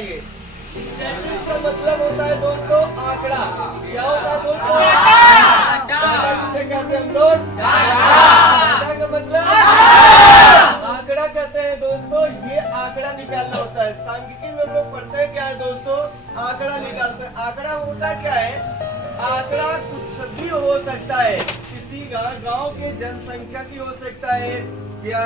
बताइए। स्टैटिस्टिक्स का मतलब होता है दोस्तों आंकड़ा। क्या होता है दोस्तों? डाटा किसे कहते हैं हम लोग? डाटा का मतलब आंकड़ा कहते हैं दोस्तों। ये आंकड़ा निकालना होता है। सांख्यिकी में लोग पढ़ते हैं क्या है दोस्तों? आंकड़ा निकालते हैं। आंकड़ा होता क्या है? आंकड़ा कुछ भी हो सकता है। किसी गांव के जनसंख्या की हो सकता है, या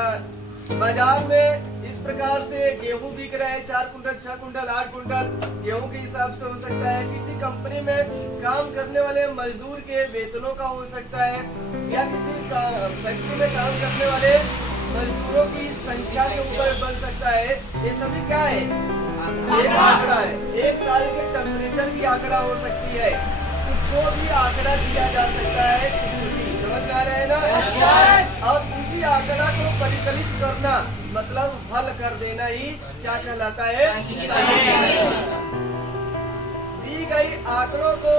बाजार में इस प्रकार से गेहूं बिक रहे हैं 4 कुंटल 6 कुंटल 8 कुंटल गेहूं के हिसाब से हो सकता है। किसी कंपनी में काम करने वाले मजदूर के वेतनों का हो सकता है, या किसी फैक्ट्री में काम करने वाले मजदूरों की संख्या के ऊपर बन सकता है। ये सभी क्या है? एक आंकड़ा है। एक साल के टेम्परेचर की आंकड़ा हो सकती है। जो भी आंकड़ा दिया जा सकता है, समझ में आ रहा है ना? और उसी आंकड़ा को परिकलित करना मतलब हल कर देना ही क्या कहलाता है? दी गई आंकड़ों को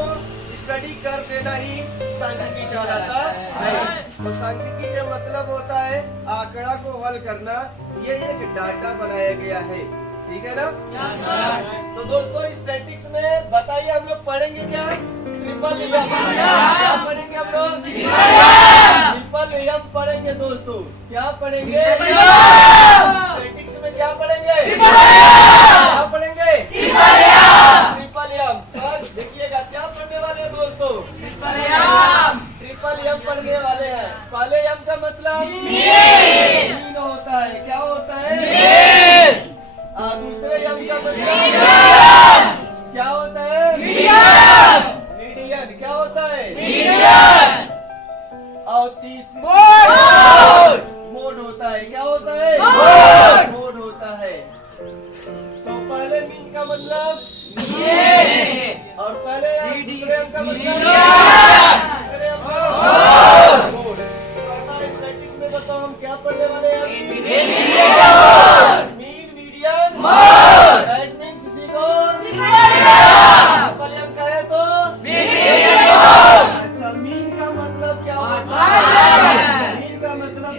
स्टडी कर देना ही सांख्यिकी कहलाता है। तो सांख्यिकी का मतलब होता है आंकड़ा को हल करना। ये एक डाटा बनाया गया है, ठीक है ना? तो दोस्तों स्टैटिस्टिक्स में बताइए हम लोग पढ़ेंगे क्या? Triple M. क्या पढ़ेंगे हम लोग? ट्रिपल एम पढ़ेंगे दोस्तों। क्या पढ़ेंगे? स्टैटिस्टिक्स में क्या पढ़ेंगे? क्या पढ़ेंगे? Triple M. देखिएगा क्या पढ़ने वाले हैं दोस्तों? ट्रिपल एम पढ़ने वाले हैं। पहले एम का मतलब मीन होता है। क्या होता है? दूसरे एम का मतलब क्या होता है? मीडियन। क्या होता है? और तीसरा मोड होता है। क्या होता है? मोड होता है। तो पहले मीन का मतलब और पहले दूसरे एम का मतलब तीसरे एम का मोड। स्टैटिस्टिक्स में बताओ हम क्या पढ़ने वाले हैं? अच्छा, मीन का मतलब क्या होता है? मीन का मतलब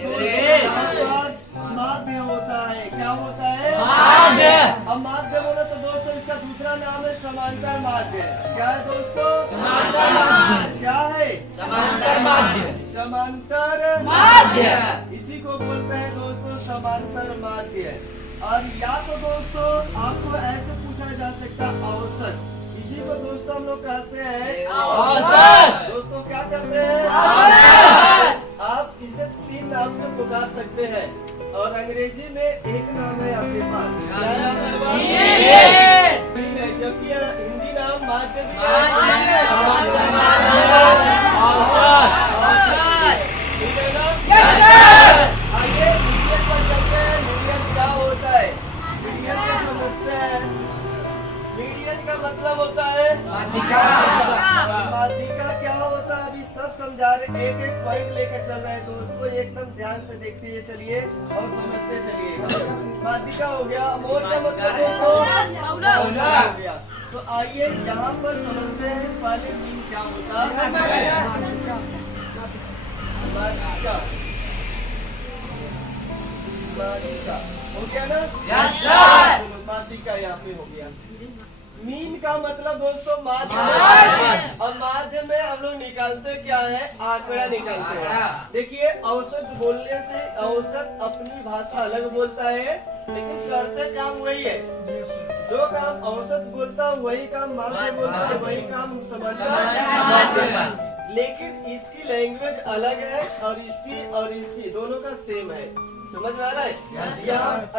माध्य होता है। क्या होता है? माध्य। अब माध्य बोले तो दोस्तों इसका दूसरा नाम है समांतर माध्य। क्या है दोस्तों? समांतर माध्य। क्या है? समांतर माध्य। समांतर माध्य इसी को बोलते हैं दोस्तों समांतर माध्य। और या तो दोस्तों आपको ऐसे पूछा जा सकता औसत। इसी को दोस्तों हम लोग कहते हैं औसत। दोस्तों क्या कहते हैं? औसत। आप इसे 3 नाम से पुकार सकते हैं और अंग्रेजी में एक नाम है आपके पास। क्या नाम है? मीन है। जबकि हिंदी नाम माध्य भी है। ठीक है ना? आइए मीडियन पर चलते हैं। मीडियन क्या होता है? मीडियन को समझते हैं। मीडियन का मतलब होता है माध्यिका। माध्यिका क्या होता है अभी सब समझा रहे, एक एक पॉइंट लेकर चल रहे हैं दोस्तों। एकदम ध्यान से देखते हुए चलिए और समझते चलिए। माध्यिका हो गया। मोड का मतलब दोस्तों हो गया। तो आइए यहाँ पर समझते हैं पहले मीन क्या होता है। माध्यिका माध्यिका हो गया ना? Yes sir. माध्यिका यहाँ पे हो गया। मीन का मतलब दोस्तों माध्य। और माध्य में हम लोग निकालते क्या है? आंकड़ा निकालते हैं। देखिए औसत बोलने से औसत अपनी भाषा अलग बोलता है, लेकिन करते काम वही है। जो काम औसत बोलता है वही काम माध्य बोलता है, वही काम समझता। लेकिन इसकी लैंग्वेज अलग है और इसकी दोनों का सेम है। समझ में आ रहा है?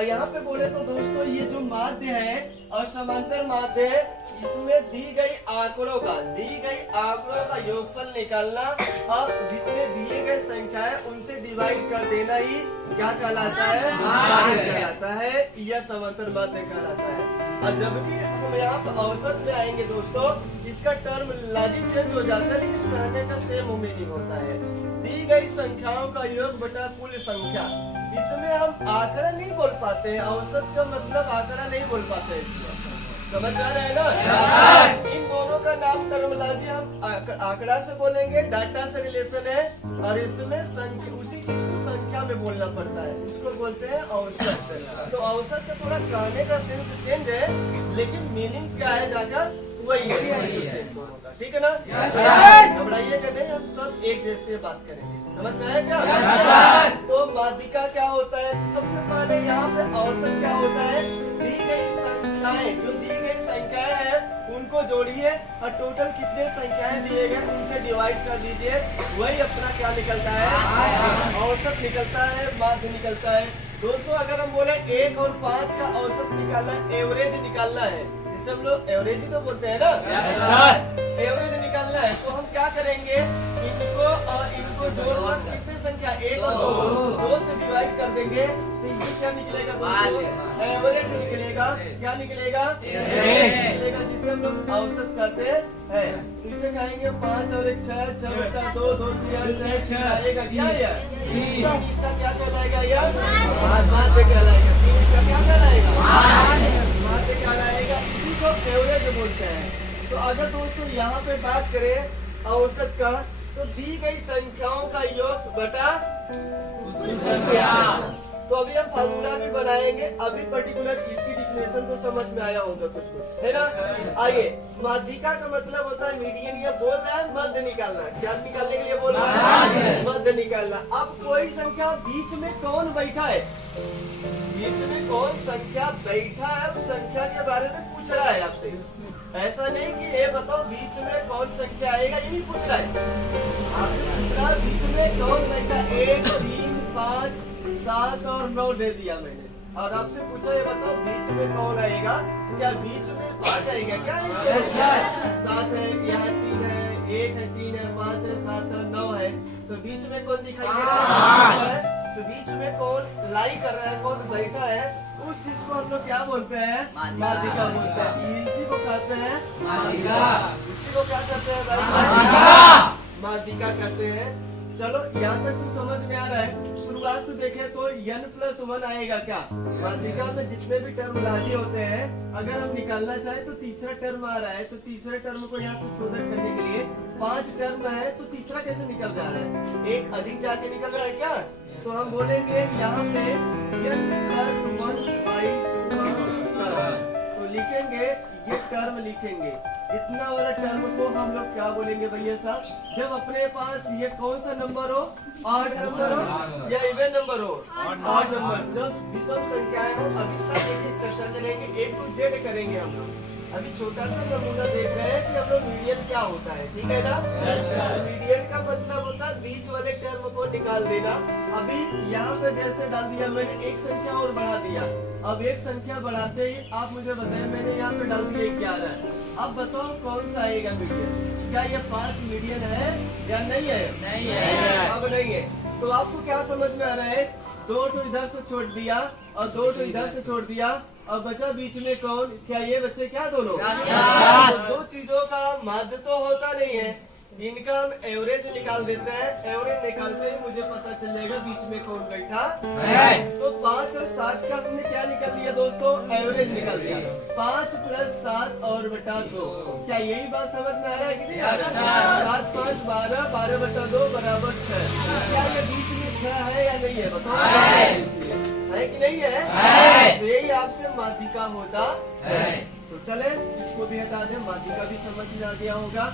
यहाँ पे बोले तो दोस्तों ये जो माध्य है और समांतर माध्य है, इसमें दी गई आंकड़ों का योगफल निकालना और जितने दिए गए संख्या है उनसे डिवाइड कर देना ही क्या कहलाता है? माध्य कहलाता है या समांतर माध्य कहलाता है। और जबकि हम यहाँ पर औसत में आएंगे दोस्तों, इसका टर्म लॉजिक चेंज हो जाता है, लेकिन कहने का सेम मीनिंग होता है। दी गई संख्याओं का योग बटा कुल संख्या। इसमें हम आंकड़ा नहीं बोल पाते हैं। औसत का मतलब आंकड़ा नहीं बोल पाते हैं। समझ आ रहा है ना? इन दोनों तीनों का नाम टर्मिनोलॉजी हम आंकड़ा से बोलेंगे, डाटा से रिलेशन है, और इसमें संख्या, उसी चीज को संख्या में बोलना पड़ता है, उसको बोलते हैं औसत। तो औसत से थोड़ा कहने का सेंस चेंज है, लेकिन मीनिंग क्या है जाकर वही है। ठीक है ना? घबराइएगा नहीं, हम सब एक जैसे बात करेंगे। समझ में आया क्या? तो माध्यिका क्या होता है? सबसे पहले यहाँ पे औसत क्या होता है? दी गई संख्याएं, जो दी गई संख्याएं हैं उनको जोड़िए और टोटल कितने संख्याएं दिए गए उनसे डिवाइड कर दीजिए, वही अपना क्या निकलता है? औसत निकलता है, माध्य निकलता है। दोस्तों अगर हम बोले 1 और 5 का औसत निकालना है, एवरेज निकालना है, जिसे हम लोग एवरेज ही तो बोलते हैं ना, एवरेज निकालना है, तो हम क्या करेंगे? इनको और इनको जोड़ना, कितने संख्या 1 और 2 से डिवाइड कर देंगे, तो ये क्या निकलेगा दोस्तों? एवरेज निकलेगा। क्या निकलेगा? एवरेज निकलेगा, जिसे हम लोग औसत कहते हैं। तो इसे कहेंगे 5 और 1 6, 6 बटा 2, 2 3 6 आएगा क्या? इसका क्या कहलाएगा? यार माध्य कहलाएगा। इसका क्या कहलाएगा? माध्य कहलाएगा। इसी को एवरेज बोलते हैं। तो अगर दोस्तों यहाँ पे बात करें औसत का, तो दी गई संख्याओं का योग बटा संख्या। तो अभी हम फार्मूला भी बनाएंगे। अभी पर्टिकुलर इसकी डिफिनेशन तो समझ में आया होगा कुछ है ना? आइए, माध्यिका का मतलब होता है मीडियन। ये बोल रहा है मध्य निकालना। क्या निकालने के लिए बोल रहा है? मध्य निकालना। अब कोई संख्या बीच में कौन बैठा है, बीच में कौन संख्या बैठा है, उस संख्या के बारे में पूछ रहा है आपसे। ऐसा नहीं कि ये बताओ बीच में कौन संख्या आएगा, ये नहीं पूछ रहा है। आपसे पूछ रहा है बीच में कौन बैठा। 1 3 5 7 और 9 दे दिया मैंने, और आपसे पूछा ये बताओ बीच में कौन आएगा? क्या बीच में 5 आएगा? क्या 7 है, यहाँ 3 है, 1 है, 3 है, 5 है, 7 है, 9 है, तो बीच में कौन दिखाई दे रहा है? तो बीच में कौन लाई कर रहा है, कौन बैठा है, उस चीज को हम लोग क्या बोलते हैं? माध्यिका बोलते हैं। इसी को कहते हैं माध्यिका। इसी को क्या कहते हैं भाई? माध्यिका कहते हैं। चलो यहाँ तक तो समझ में आ रहा है। शुरुआत से देखें तो n+1 आएगा क्या? माध्यिका में जितने भी टर्मिनोलॉजी होते हैं, अगर हम निकालना चाहे तो तीसरा टर्म आ रहा है, तो तीसरे टर्म को यहाँ से शोधन करने के लिए 5 टर्म है, तो तीसरा कैसे निकल रहा है? एक अधिक जाके निकल रहा है क्या? तो हम बोलेंगे यहाँ पे n+1/2 तो लिखेंगे, ये टर्म लिखेंगे। इतना वाला टर्म को हम लोग क्या बोलेंगे भैया साहब? जब अपने पास ये कौन सा नंबर हो, ऑड नंबर हो या इवन नंबर हो, ऑड नंबर, जब विषम संख्याएं हो। अभी सब एक चर्चा करेंगे, A to Z करेंगे हम लोग। अभी छोटा सा नमूना देख रहे हैं कि हम लोग मीडियन क्या होता है। ठीक है ना? मीडियन का मतलब होता है बीच वाले टर्म को निकाल देना। अभी यहाँ पे जैसे डाल दिया मैंने, एक संख्या और बढ़ा दिया। अब एक संख्या बढ़ाते ही आप मुझे बताएं, मैंने यहाँ पे डाल दिया 11। अब बताओ कौन सा आएगा मीडियन? क्या ये 5 मीडियन है या नहीं है? नहीं है। अब नहीं है, तो आपको क्या समझ में आ रहा है? 2 तो इधर से छोड़ दिया और 2 तो इधर से छोड़ दिया, अब बचा बीच में कौन? क्या ये बच्चे क्या दोनों? दो चीजों का माध्य तो होता नहीं है, इनका हम एवरेज निकाल देते हैं। एवरेज निकालते ही मुझे पता चल जाएगा बीच में कौन बैठा है। तो 5 और 7 का हमने क्या निकाल दिया दोस्तों? एवरेज निकाल दिया। 5 + 7 और बटा 2। क्या यही बात समझ में आ रहा है कि नहीं? 7 5 12, 12 बटा 2 बराबर 6। क्या ये बीच में 6 है या नहीं है? बताओ है कि नहीं है? तो यही आपसे माध्यिका होता है। तो चले इसको भी हटा दें, माध्यिका भी समझ में आ गया होगा।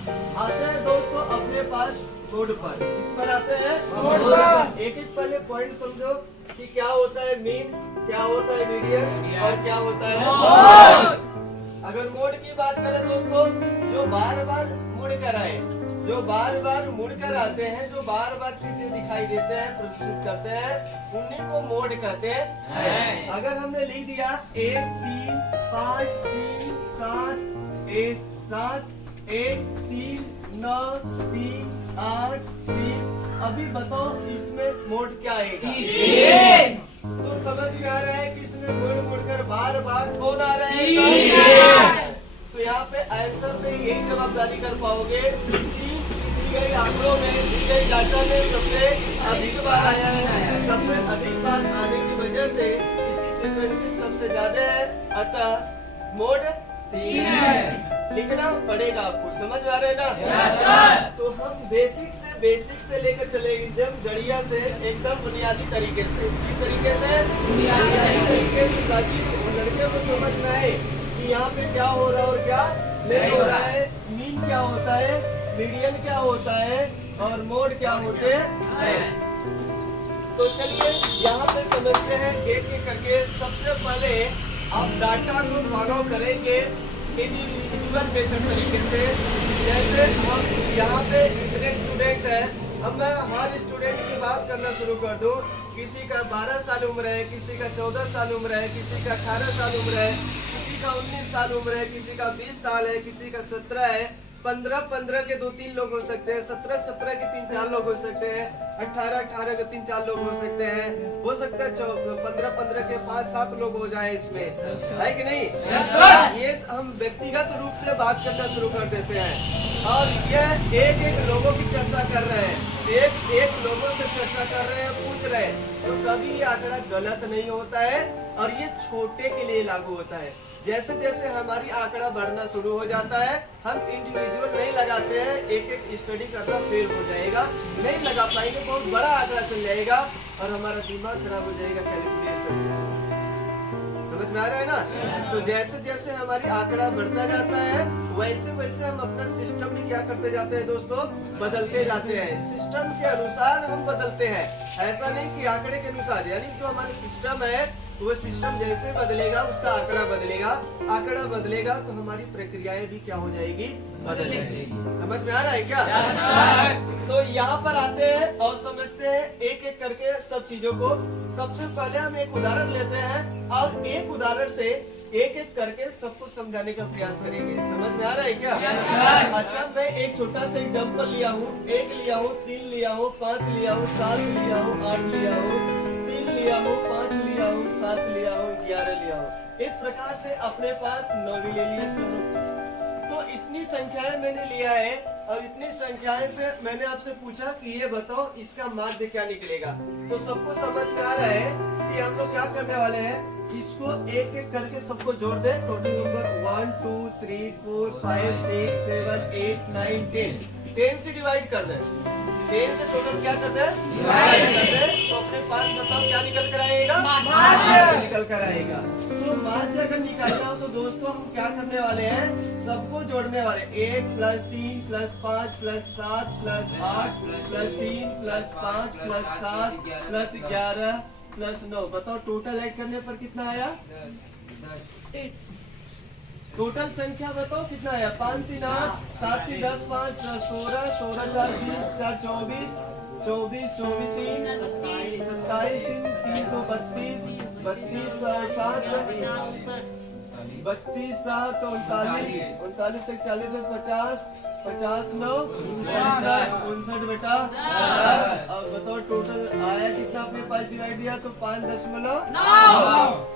आते हैं दोस्तों अपने पास बोर्ड पर। इस पर आते हैं बोर्ड पर। एक एक पहले पॉइंट समझो कि क्या होता है मीन, क्या होता है मीडियन और क्या होता है मोड। अगर मोड की बात करें दोस्तों, जो बार बार मुड़ कर आए, जो बार बार मुड़कर आते हैं, जो बार बार चीजें दिखाई देते हैं, प्रदर्शित करते हैं, उन्हीं को मोड कहते हैं। अगर हमने लिख दिया 1 3 5 3 7 1 7 1 3 9 3 8 3, अभी बताओ इसमें मोड क्या आएगा? तो समझ में आ रहा है कि इसमें मुड़ मुड़कर बार बार कौन आ रहा है? तो यहाँ पे आंसर में यही जवाबदारी कर पाओगे। दी गई आंकड़ों में, दी गई डाटा में सबसे अधिक बार आया है। सबसे अधिक बार आने की वजह से इसकी फ्रीक्वेंसी सबसे ज्यादा है, अतः मोड 3 है। लिखना पड़ेगा आपको, समझ में आ रहा है ना? तो हम बेसिक से लेकर चलेंगे एकदम जड़िया से, एकदम बुनियादी तरीके से। किस तरीके से? बुनियादी तरीके से, ताकि लड़के को समझ में आए कि यहाँ पे क्या हो रहा है और क्या नहीं हो रहा है, मीन क्या होता है, मीडियन क्या होता है और मोड क्या होते हैं। तो चलिए यहाँ पे समझते हैं एक एक करके। सबसे पहले आप डाटा को फॉलो करेंगे इंडिविजुअल मेथड तरीके से। जैसे हम यहाँ पे इतने स्टूडेंट हैं, अब मैं हर स्टूडेंट की बात करना शुरू कर दूँ। किसी का 12 साल उम्र है, किसी का 14 साल उम्र है, किसी का 18 साल उम्र है, किसी का 19 साल उम्र है, किसी का 20 साल है, किसी का 17 है, 15 के 2-3 लोग हो सकते हैं, 17 के 3-4 लोग हो सकते हैं, 18 के 3-4 लोग हो सकते हैं, हो सकता है 15 के 5-7 लोग हो जाए इसमें, है कि नहीं? ये हम व्यक्तिगत रूप से बात करना शुरू कर देते हैं और यह एक लोगों की चर्चा कर रहे हैं, एक लोगों से चर्चा कर रहे हैं, पूछ रहे हैं। तो कभी ये आंकड़ा गलत नहीं होता है और ये छोटे के लिए लागू होता है। जैसे जैसे हमारी आंकड़ा बढ़ना शुरू हो जाता है, हम इंडिविजुअल नहीं लगाते हैं, एक स्टडी करना फेल हो जाएगा, नहीं लगा पाएंगे, बहुत बड़ा आंकड़ा चल जाएगा और हमारा दिमाग खराब हो जाएगा कैलकुलेशन से। समझ में आ रहा है ना? तो जैसे जैसे हमारी आंकड़ा बढ़ता जाता है, वैसे वैसे हम अपना सिस्टम भी क्या करते जाते हैं दोस्तों, बदलते जाते हैं। सिस्टम के अनुसार हम बदलते हैं, ऐसा नहीं कि आंकड़े के अनुसार। यानी जो हमारा सिस्टम है वो सिस्टम जैसे बदलेगा उसका आंकड़ा बदलेगा, आंकड़ा बदलेगा तो हमारी प्रक्रियाएं भी क्या हो जाएगी, बदलेगी। समझ में आ रहा है क्या? तो यहाँ पर आते हैं और समझते हैं एक एक करके सब चीजों को। सबसे पहले हम एक उदाहरण लेते हैं और एक उदाहरण से एक एक करके सबको समझाने का प्रयास करेंगे। समझ में आ रहा है क्या? अच्छा, मैं एक छोटा सा एग्जाम्पल लिया हूँ, 1 लिया हूँ, 3 लिया हूँ, 5 लिया हूँ, 7 लिया हूँ, 8 लिया हूँ, 3 लिया हूँ, 5 लिया हूँ, 7 लिया हूँ, 11 लिया हूँ। इस प्रकार से अपने पास 9 भी ले लिया। चलो, तो इतनी संख्याएं मैंने लिया है और इतनी संख्याएं से मैंने आपसे पूछा कि ये बताओ इसका माध्य क्या निकलेगा। तो सबको समझ में आ रहा है कि हम लोग क्या करने वाले हैं, इसको एक एक करके सबको जोड़ दे। टोटल नंबर 1 2 3 4 5 6 7 8 9 10 10 से डिवाइड कर दे। 10 से टोटल क्या कर दे, डिवाइड कर दे। तो अपने पास बताओ क्या निकल कर आएगा, माध्य निकल कर आएगा। तो माध्य अगर निकालना हो तो दोस्तों हम क्या करने वाले हैं, सबको जोड़ने वाले। 8 + 3 + 5 + 7 + 8 + 3 + 5 + 7 + 11 + 9। बताओ टोटल ऐड करने पर कितना आया, 10। टोटल संख्या बताओ कितना आया, 5 3 8 7 3 10 5 16 16 4 20 4 24 24 24 3 27 27 3 2 32 32 7 32 7 39 39 से 40 50 50 9 59 बेटा। अब बताओ टोटल आया कितना, अपने पास डिवाइड दिया तो 5.9।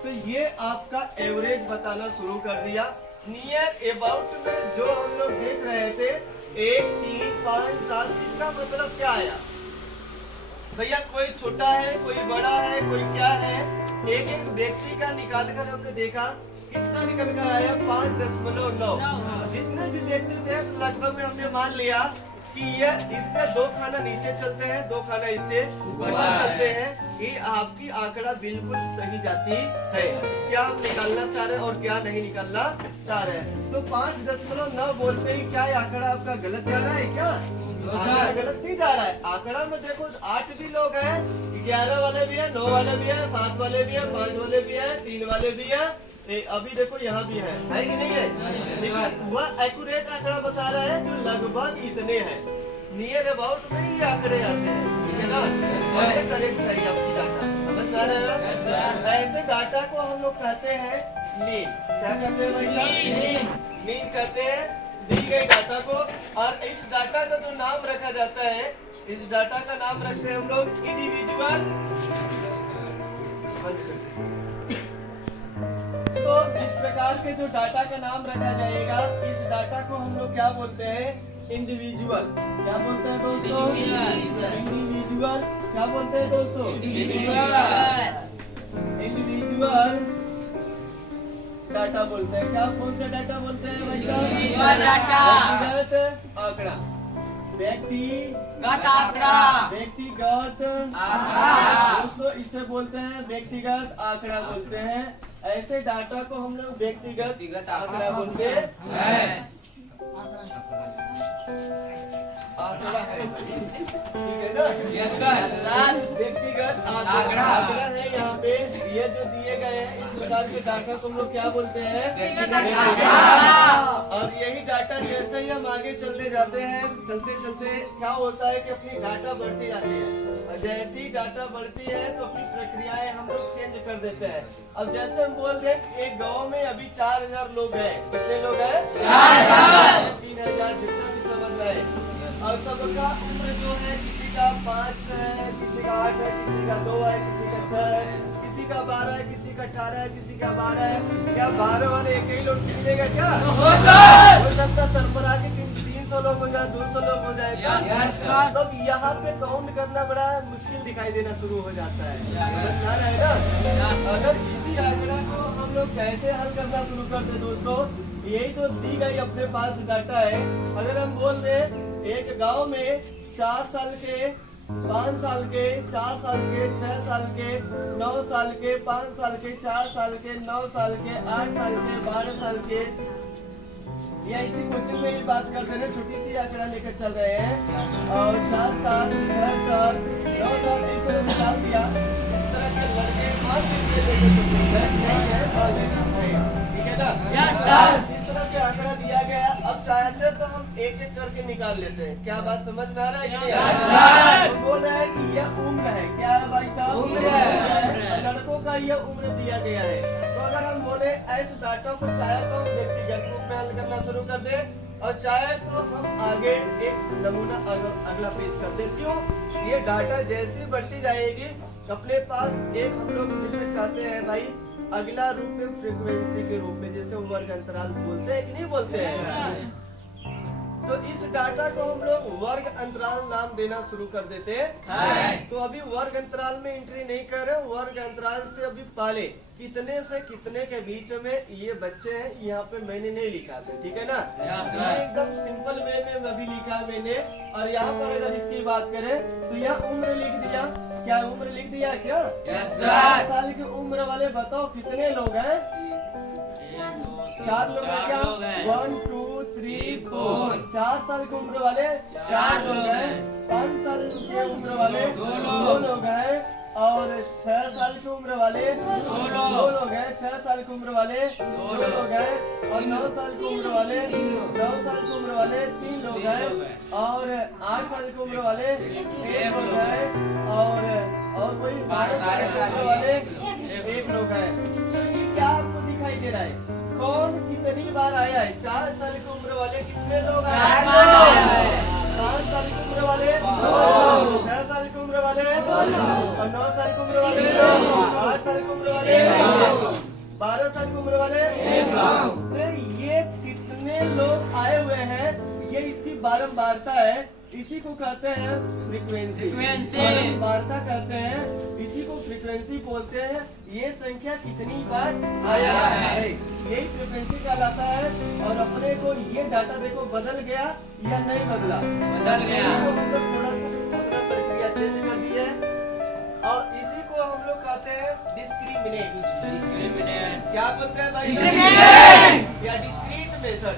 तो ये आपका एवरेज बताना शुरू कर दिया। नियर अबाउट में जो हम लोग देख रहे थे 1 3 5 7, इसका मतलब क्या आया भैया, कोई छोटा है, कोई बड़ा है, कोई क्या है। एक एक व्यक्ति का निकाल कर हमने देखा कितना निकल कर आया, 5.9। जितने भी व्यक्ति थे लगभग में हमने मान लिया कि ये इससे 2 खाना नीचे चलते हैं, 2 खाना इससे ऊपर चलते हैं। ये आपकी आंकड़ा बिल्कुल सही जाती है। क्या हम निकालना चाह रहे हैं और क्या नहीं निकालना चाह रहे हैं। तो 5.9 बोलते ही क्या आंकड़ा आपका गलत जा रहा है क्या? आंकड़ा गलत नहीं जा रहा है। आंकड़ा में देखो 8 भी लोग हैं, 11 वाले भी है, 9 वाले भी है, 7 वाले भी है, 5 वाले भी है, 3 वाले भी है, अभी देखो यहाँ भी है कि नहीं है? लेकिन वह एक्यूरेट आंकड़ा बता रहा है जो लगभग इतने हैं, नियर अबाउट में ही आंकड़े आते हैं, ठीक है ना? करेक्ट है आपकी डाटा, समझ आ रहा है? ऐसे डाटा को हम लोग कहते हैं मीन। क्या कहते हैं भैया? मीन कहते हैं दी गई डाटा को। और इस डाटा का जो नाम रखा जाता है, इस डाटा का नाम रखते हैं हम लोग इंडिविजुअल। तो इस प्रकार के जो डाटा का नाम रखा जाएगा, इस डाटा को हम लोग क्या बोलते हैं, इंडिविजुअल। क्या बोलते हैं दोस्तों? इंडिविजुअल। क्या बोलते हैं दोस्तों? Individual data. डाटा बोलते हैं। क्या कौन सा डाटा बोलते हैं भाई साहब? व्यक्तिगत आंकड़ा। व्यक्तिगत आंकड़ा। व्यक्तिगत आंकड़ा दोस्तों इसे बोलते हैं व्यक्तिगत आंकड़ा बोलते हैं। ऐसे डाटा को हम लोग व्यक्तिगत आंकड़ा बोलते हैं। आंकड़ा है, ठीक है ना? Yes sir. व्यक्तिगत आंकड़ा है। यहाँ पे ये जो दिए गए हैं इस प्रकार के डाटा को हम लोग क्या बोलते हैं? व्यक्तिगत आंकड़ा। और यही डाटा जैसे ही हम आगे चलते जाते हैं, चलते चलते क्या होता है कि अपनी डाटा बढ़ती जाती है। और जैसी ही डाटा बढ़ती है तो अपनी प्रक्रियाएं हम लोग चेंज कर देते हैं। अब जैसे हम बोल रहे हैं एक गाँव में अभी 4000 लोग हैं। कितने लोग हैं? 4000। 3000 जितना भी समझ रहे। और सबका उम्र जो है किसी का 5 है, किसी का 8 है, किसी का 2 है, किसी का 6 है, किसी का 12 है, किसी का 18 है, किसी का 12 है। क्या 12 वाले एक ही लोग मिलेगा क्या? हो सकता तरपरा के 300 लोग हो जाए, 200 लोग हो जाए। तब यहाँ पे काउंट करना बड़ा मुश्किल दिखाई देना शुरू हो जाता है ना। अगर इसी आंकड़ा को हम लोग कैसे हल करना शुरू करते दोस्तों, यही तो दी गई अपने पास डाटा है। अगर हम बोल दें एक गांव में 4 साल के, 5 साल के, 4 साल के, 6 साल के, 9 साल के, 5 साल के, 4 साल के, 9 साल के, 8 साल के, 12 साल के, या इसी कोचिंग में ही बात करते हैं, छोटी सी आंकड़ा लेकर चल रहे हैं। और 4 साल, 6 साल, 9 साल इस तरह से डाल दिया। इस तरह के लड़के ठीक है ना? Yes sir. इस तरह से आंकड़ा दिया गया। अब चाहते तो हम एक एक करके निकाल लेते हैं। क्या बात समझ में आ रहा है कि नहीं? Yes sir. हम बोल रहे हैं कि यह उम्र है। क्या है भाई साहब? उम्र है। लड़कों का यह उम्र दिया गया है। तो अगर हम बोले ऐसे डाटा को चाहे तो हम व्यक्तिगत रूप में हल करना शुरू कर दे, और चाहे तो हम आगे एक नमूना अगला पेश कर दे। क्यों? ये डाटा जैसे बढ़ती जाएगी अपने पास एक हम लोग जिसे कहते हैं भाई अगला रूप में फ्रीक्वेंसी के रूप में, जैसे वर्ग अंतराल बोलते हैं कि नहीं बोलते हैं। तो इस डाटा को हम लोग वर्ग अंतराल नाम देना शुरू कर देते हैं। तो अभी वर्ग अंतराल में एंट्री नहीं कर रहे। वर्ग अंतराल से अभी पहले कितने से कितने के बीच में ये बच्चे हैं, यहाँ पे मैंने नहीं लिखा था, ठीक है ना? एकदम सिंपल वे में अभी लिखा मैंने। और यहाँ पर अगर इसकी बात करें तो यहाँ उम्र लिख दिया। क्या उम्र लिख दिया क्या? 4 साल की उम्र वाले बताओ कितने लोग हैं? 4 लोग हैं। क्या? 1 2 3 4। 4 साल की उम्र वाले 4 लोग हैं। 5 साल की उम्र वाले 2 लोग हैं। और 6 साल की उम्र वाले 2 लोग हैं। 6 साल की उम्र वाले 2 लोग हैं। और 9 साल की उम्र वाले 9 साल की उम्र वाले 3 लोग हैं। और 8 साल की उम्र वाले 1 लोग हैं। और वही 12 साल की उम्र वाले 1 लोग हैं। तो ये क्या आपको दिखाई दे रहा है? कौन कितनी बार आया है? 4 साल की उम्र वाले कितने लोग आए? 5 साल की उम्र वाले 6 साल की उम्र वाले और 9 साल की उम्र वाले 8 साल की उम्र वाले 12 साल की उम्र वाले। तो ये कितने लोग आए हुए हैं, ये इसकी बारंबारता है। इसी को कहते हैं फ्रीक्वेंसी। बारंबारता कहते हैं, इसी को फ्रीक्वेंसी बोलते हैं। ये संख्या कितनी बार आया है, यही फ्रीक्वेंसी कहलाता है। और अपने को ये डाटा देखो बदल गया या नहीं बदला? बदल गया। हम लोग थोड़ा सा प्रक्रिया चेंज कर दी है। और इसी को हम लोग कहते हैं डिस्क्रिमिनेट। क्या बोलते हैं भाई? या discrete method.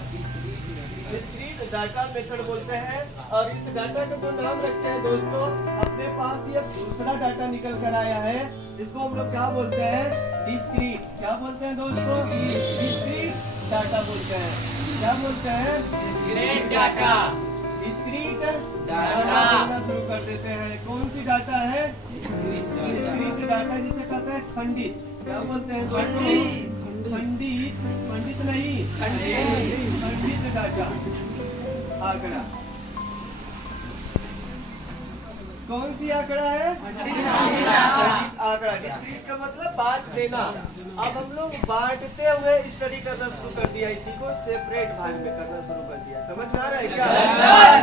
Discrete data method बोलते हैं। और इस डाटा का जो नाम रखते हैं दोस्तों, अपने पास ये दूसरा डाटा निकल कर आया है, इसको हम लोग क्या बोलते हैं? डिस्क्रीट। क्या बोलते हैं दोस्तों? डिस्क्रीट डाटा बोलते हैं। क्या बोलते हैं? Discrete data. डिस्क्रीट डाटा बोलना शुरू कर देते हैं। कौन सी डाटा है? डिस्क्रीट डाटा, जिसे कहते हैं खंडित। क्या बोलते हैं दोस्तों? खंडित। खंडित नहीं, खंडित डाटा आंकड़ा। कौन सी आंकड़ा है? आंकड़ा। डिस्क्रीट का मतलब बांट देना। अब हम लोग बांटते हुए स्टडी करना शुरू कर दिया, इसी को सेपरेट भाग में करना शुरू कर दिया। समझ में आ रहा है क्या?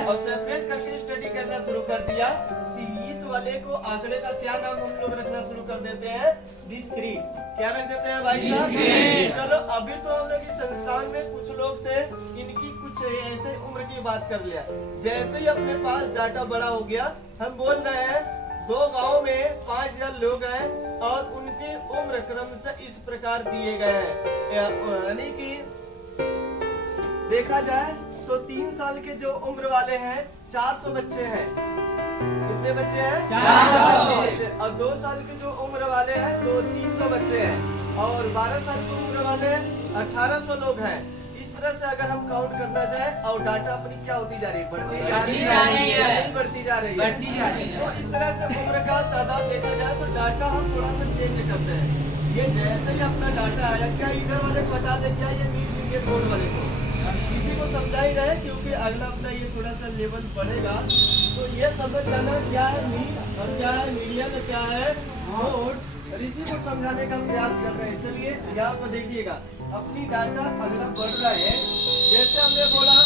और सेपरेट करके स्टडी करना शुरू कर दिया कि इस वाले को आंकड़े का क्या नाम हम लोग रखना शुरू कर देते हैं? डिस्क्रीट। क्या रख देते हैं भाई साहब? चलो अभी तो हम लोग इस संस्थान में कुछ लोग थे इनकी कुछ ऐसे उम्र की बात कर लिया। जैसे ही अपने पास डाटा बड़ा हो गया, हम बोल रहे हैं 2 गांव में 5000 लोग हैं और उनकी उम्र क्रम से इस प्रकार दिए गए हैं। यानी कि देखा जाए तो 3 साल के जो उम्र वाले हैं 400 बच्चे हैं। कितने बच्चे हैं? 400 बच्चे। और 2 साल के जो उम्र वाले हैं तो 300 बच्चे हैं और 12 साल की उम्र वाले 1800 लोग हैं। इस तरह से अगर हम काउंट करना चाहे और डाटा अपनी क्या होती जा रही है? बढ़ती जा रही है, बढ़ती जा रही है। तो इस तरह से उम्र का तादाद देखा जाए तो डाटा हम थोड़ा सा चेंज करते हैं। ये जैसे ही अपना डाटा आया, क्या इधर वाले को हटा दे, क्या ये मीट लीजिए बोर्ड वाले को किसी को समझा ही रहे, क्योंकि अगला अपना ये थोड़ा सा लेवल बढ़ेगा। तो ये समझ जाना क्या है मीट और क्या है मीडिया में क्या है बोर्ड, और इसी को समझाने का प्रयास कर रहे हैं। चलिए यहाँ पर देखिएगा, अपनी डाटा अगला बढ़ रहा है। जैसे हमने बोला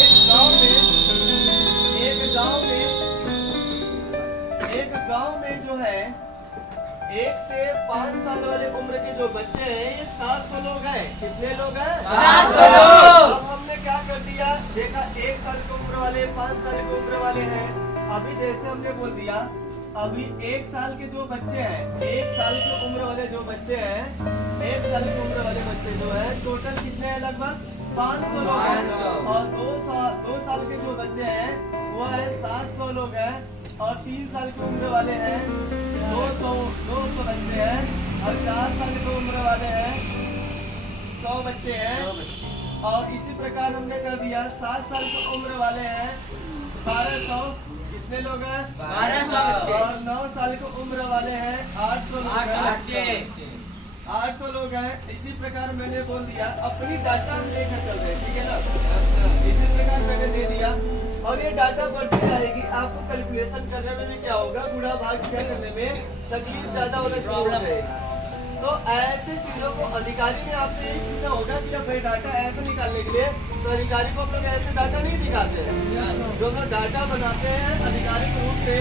एक गांव में जो है 1 से 5 साल वाले उम्र के जो बच्चे हैं ये 700 लोग हैं। कितने लोग हैं? 700 लोग। अब हमने क्या कर दिया, देखा 1 साल की उम्र वाले 5 साल की उम्र वाले हैं। अभी जैसे हमने बोल दिया, अभी 1 साल के जो बच्चे हैं, 1 साल की उम्र वाले जो बच्चे हैं, 1 साल की उम्र वाले बच्चे जो है टोटल कितने हैं? लगभग 500 लोग हैं। और 2 साल के जो बच्चे हैं वो है 700 लोग हैं और 3 साल की उम्र वाले हैं 200 बच्चे हैं और 4 साल की उम्र वाले हैं 100 बच्चे हैं। और इसी प्रकार हमने कर दिया 7 साल की उम्र वाले हैं 1200। कितने लोग हैं? 1200 बच्चे। और 9 साल की उम्र वाले हैं 800 लोग हैं। 800 लोग हैं। इसी प्रकार मैंने बोल दिया, अपनी डाटा हम लेकर चल रहे हैं, ठीक है ना? इसी प्रकार मैंने दे दिया और ये डाटा बढ़ती जाएगी। आपको कैलकुलेशन करने में भी क्या होगा, गुणा भाग क्या करने में तकलीफ ज्यादा होने शुरू हो जाएगी। तो ऐसे चीजों को अधिकारी ने आपसे यही पूछा होगा कि अब भाई डाटा ऐसे निकालने के लिए, तो अधिकारी को हम लोग ऐसे डाटा नहीं दिखाते हैं। जो लोग डाटा बनाते हैं आधिकारिक रूप से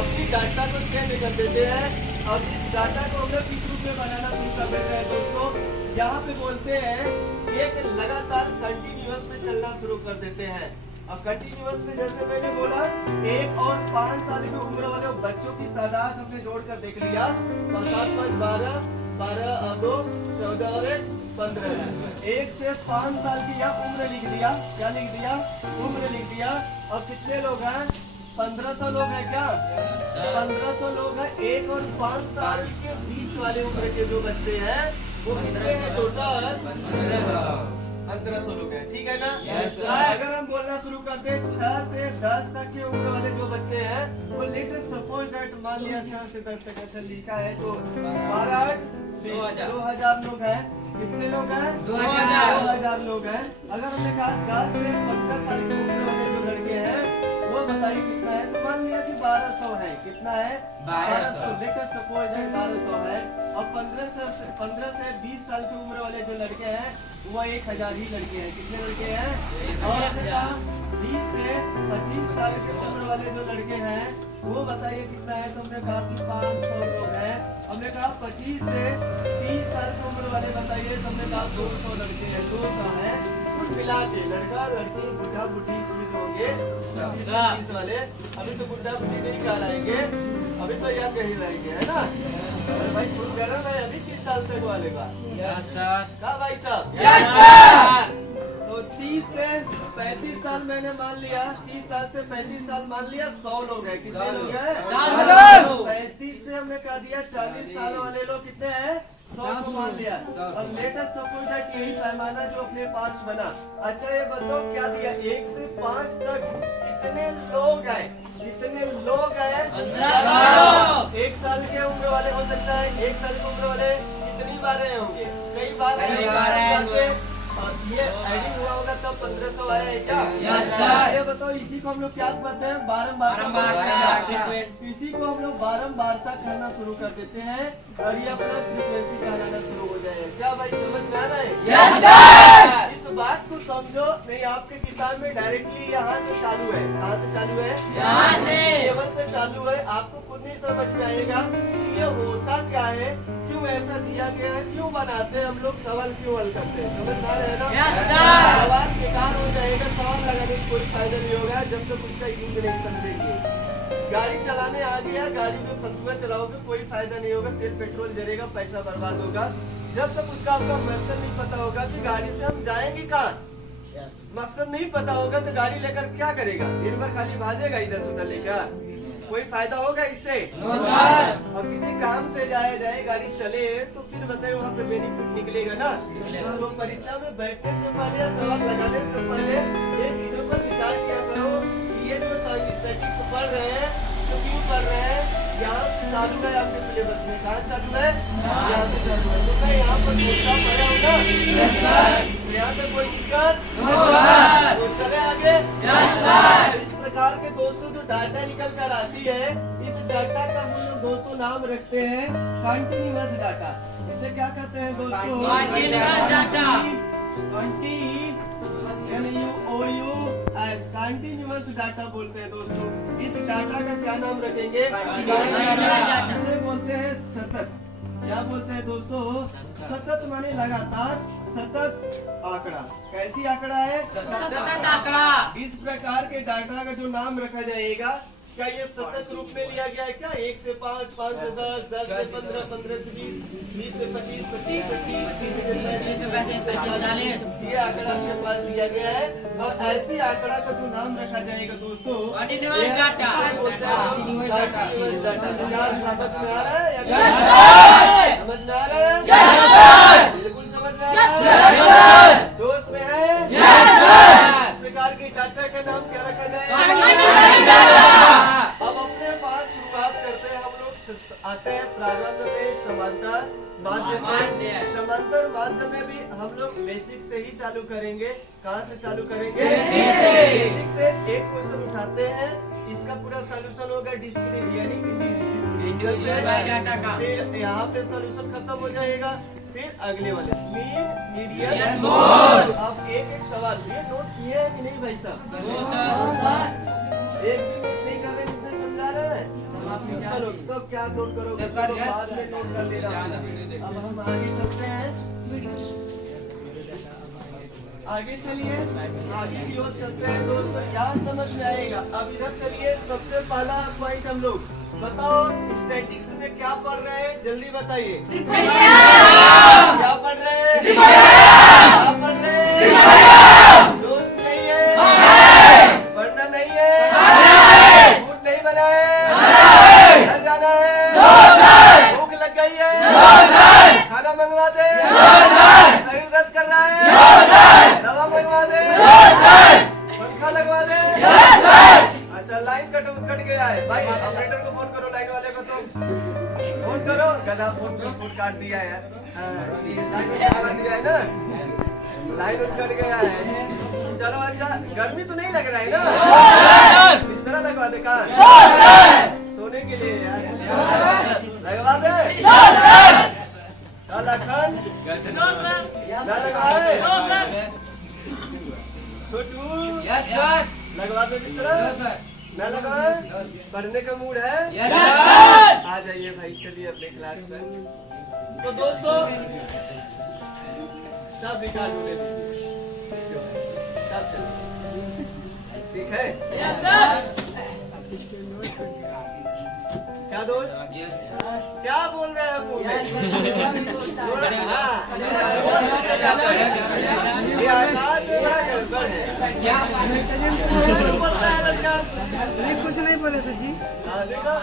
अपनी डाटा को चेंज कर देते हैं और इस डाटा को हम लोग किस रूप में बनाना शुरू कर देते हैं दोस्तों, यहाँ पे बोलते हैं एक लगातार कंटिन्यूअस में चलना शुरू कर देते हैं। और कंटिन्यूअस में जैसे मैंने बोला 1 और 5 साल की उम्र वाले बच्चों की तादाद हमने जोड़कर देख लिया, 7 5 12 12 2 14 और 15। 1 से 5 साल की यह उम्र लिख दिया। क्या लिख दिया? उम्र लिख दिया। और कितने लोग हैं? 1500 लोग हैं। क्या 1500 लोग हैं? 1 और 5 साल के बीच वाले उम्र के जो बच्चे हैं वो कितने हैं? टोटल 1500 लोग हैं, ठीक है ना? yes, अगर हम बोलना शुरू करते हैं 6 से 10 तक की उम्र वाले जो बच्चे हैं वो लेट सपोज दैट, मान लिया 6 से 10 तक अच्छा लिखा है तो 12 2000 लोग हैं। कितने लोग हैं? 2000 लोग हैं। अगर हमने कहा 10 से 15 साल की उम्र वाले जो लड़के हैं वो बताइए कितना है, तो मान लिया कि 1200 है। कितना है? 1200। लेट सपोज दैट 1200 है। और 15 से 20 साल की उम्र वाले जो लड़के हैं वो 1000 ही लड़के हैं। कितने लड़के हैं? और 20 से 25 साल की उम्र वाले जो लड़के हैं वो बताइए कितना है, तो हमने कहा कि 500 लोग हैं। हमने कहा 25 से 30 साल की उम्र वाले बताइए, तो हमने कहा 200 लड़के हैं। 200 है कुल मिला के, लड़का लड़की बुढ़ा बुढ़ी इसमें जो होंगे 30 वाले। अभी तो बुढ़ा बुढ़ी नहीं कहलाएंगे, अभी तो यंग ही रहेंगे, है ना? अरे भाई खूब गर्म है अभी 30 साल तक वाले का। Yes sir. कहा भाई साहब? Yes sir. तो 30 से 35 साल मैंने मान लिया, 30 साल से 35 साल मान लिया 100 लोग हैं। कितने लोग हैं? 35 से हमने कहा दिया 40 साल वाले लोग कितने हैं? 100 को मान लिया। और लेटेस्ट सपोज दैट यही पैमाना जो अपने पास बना। अच्छा ये बताओ क्या दिया, 1 से 5 तक कितने लोग हैं? कितने लोग हैं? 15। 1 साल के उम्र वाले हो सकता है, 1 साल की उम्र वाले कितनी बार रहे होंगे? कई बार। और ये एडिंग हुआ होगा तब 1500 आया है क्या? Yes sir. ये बताओ इसी को हम लोग क्या कहते हैं? बारंबारता। इसी को हम लोग बारंबारता करना शुरू कर देते हैं और ये अपना फ्रीक्वेंसी कहलाना शुरू हो जाएगा। क्या भाई समझ में आ रहा है? Yes sir. इस बात को समझो, नहीं आपके किताब में डायरेक्टली यहाँ से चालू है। कहाँ से चालू है? यहाँ से। केवल से चालू है। आपको खुद नहीं समझ में आएगा कि ये होता क्या है, क्यों ऐसा दिया गया है, क्यों बनाते हैं हम लोग, सवाल क्यों हल करते हैं, समझ में आ रहा है ना। सवाल बेकार हो जाएगा, सवाल लगाने से कोई फायदा नहीं होगा जब तक उसका यूज नहीं समझेंगे। गाड़ी चलाने आ गया, गाड़ी में फलतुआ चलाओगे कोई फायदा नहीं होगा, तेल पेट्रोल जलेगा, पैसा बर्बाद होगा। जब तक उसका आपका मकसद नहीं पता होगा कि गाड़ी से हम जाएंगे कहाँ, मकसद नहीं पता होगा तो गाड़ी लेकर क्या करेगा, दिन भर खाली भागेगा इधर से उधर लेकर, कोई फायदा होगा इससे? और किसी काम से जाया जाए, गाड़ी चले तो फिर बताइए वहाँ पे बेनिफिट निकलेगा ना। तो परीक्षा में बैठने से पहले या सवाल लगाने से पहले ये चीजों पर विचार किया करो। ये जो स्टैटिक्स पढ़ रहे हैं तो क्यों पढ़ रहे हैं, यहाँ से चालू है आपके सिलेबस में, कहाँ चालू है, यहाँ से चालू है। तो मैं यहाँ पर बोलता पढ़ा हूँ ना, यहाँ पे कोई दिक्कत तो चले आगे। इस प्रकार के दोस्तों जो डाटा निकल कर आती है, इस डाटा का हम लोग दोस्तों नाम रखते हैं कंटिन्यूअस डाटा। इसे क्या कहते हैं दोस्तों, कंटिन्यूअस डाटा, कंटिन्यूअस डाटा बोलते हैं दोस्तों। इस डाटा का क्या नाम रखेंगे, इसे बोलते हैं सतत। क्या बोलते हैं दोस्तों, सतत माने लगातार, सतत आंकड़ा। कैसी आंकड़ा है, सतत आंकड़ा। इस प्रकार के डाटा का जो नाम रखा जाएगा, क्या ये सतत रूप में लिया गया है क्या, 1 से 5, 5 से 10, 10 से 15, 15 से 20, 20 से 25, 25 से 30, 30 से 40, ये आंकड़ा आपके पास दिया गया है। और ऐसी आंकड़ा का जो नाम रखा जाएगा दोस्तों, कंटिन्यूअस डाटा बोलते हैं। कंटिन्यूअस डाटा समझ में आ रहा है, समझ में आ रहा है, बिल्कुल समझ में आ रहा है, जोश में है। इस प्रकार के डाटा का नाम क्या रखा जाएगा। अब अपने पास शुरुआत करते हैं हम लोग, आते हैं प्रारंभ में समांतर माध्य से। समांतर माध्य में भी हम लोग बेसिक से ही चालू करेंगे। कहाँ से चालू करेंगे, बेसिक से। एक क्वेश्चन उठाते हैं, इसका पूरा सॉल्यूशन होगा डिस्क्रीट यानी इंडिविजुअल, फिर यहाँ पे सॉल्यूशन खत्म हो जाएगा। फिर अगले वाले मीन, मीडियन, मोड। अब एक एक सवाल ये नोट किए हैं कि नहीं भाई साहब, एक भी नोट नहीं कर रहे, कितने समझा रहे हैं। चलो तो क्या नोट करोगे, बाद में नोट कर लेना। अब हम आगे चलते हैं, आगे चलिए, आगे की ओर चलते हैं दोस्तों, यहाँ समझ में आएगा। अब इधर चलिए, सबसे पहला पॉइंट हम लोग बताओ, स्टैटिक्स में क्या पढ़ रहे हैं, जल्दी बताइए, क्या पढ़ रहे हैं, क्या पढ़ रहे हैं, दोस्त नहीं है, पढ़ना नहीं है, मूड नहीं बना है, घर जाना है, भूख लग गई है, खाना मंगवा दे, शरीर दर्द कर रहा है, दवा मंगवा दे, पंखा लगवा दे। अच्छा लाइन कट गया है भाई, ऑपरेटर को फोन करो, लाइन वाले को तो फोन करो, गधा फोन काट दिया है यार, लाइन कटवा दिया है ना, लाइन कट गया है। चलो अच्छा, गर्मी तो नहीं लग रहा है ना, बिस्तर लगवा दे, कहाँ सोने के लिए यार, लगवा दे लखन ना लगवाए, छोटू लगवा दो बिस्तर ना लगाए, पढ़ने का मूड है, आ जाइए भाई, चलिए अपने क्लास में। तो दोस्तों सब रिकॉर्ड होने दीजिए, सब चलिए, ठीक है क्या दोस्त, क्या बोल रहे हैं मुंह में, ये आकाश से बड़ा गड़बड़ है, कुछ नहीं बोले सर जी। हाँ देखो,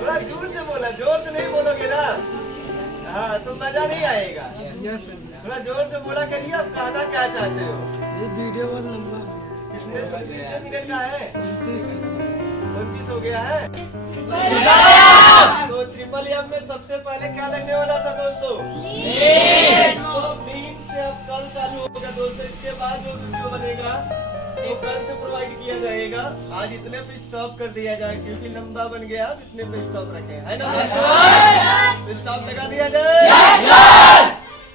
थोड़ा दूर से बोला, जोर से नहीं बोलोगे ना, हाँ तो मजा नहीं आएगा। थोड़ा जोर से बोला करिए, आप कहना क्या चाहते हो। ये वीडियो बहुत लंबा, कितने मिनट का है, 29 हो गया है। तो ट्रिपल एम में सबसे पहले क्या लगने वाला था दोस्तों, तो मीन से अब कल चालू होगा दोस्तों। इसके बाद जो वीडियो बनेगा वो कल से प्रोवाइड किया जाएगा। आज इतने पे स्टॉप कर दिया जाए क्योंकि लंबा बन गया, अब इतने पे स्टॉप रखे है ना, स्टॉप लगा दिया जाए।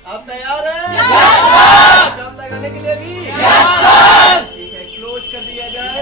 आप तैयार हैं स्टॉप लगाने के लिए भी, ठीक है, क्लोज कर दिया जाए।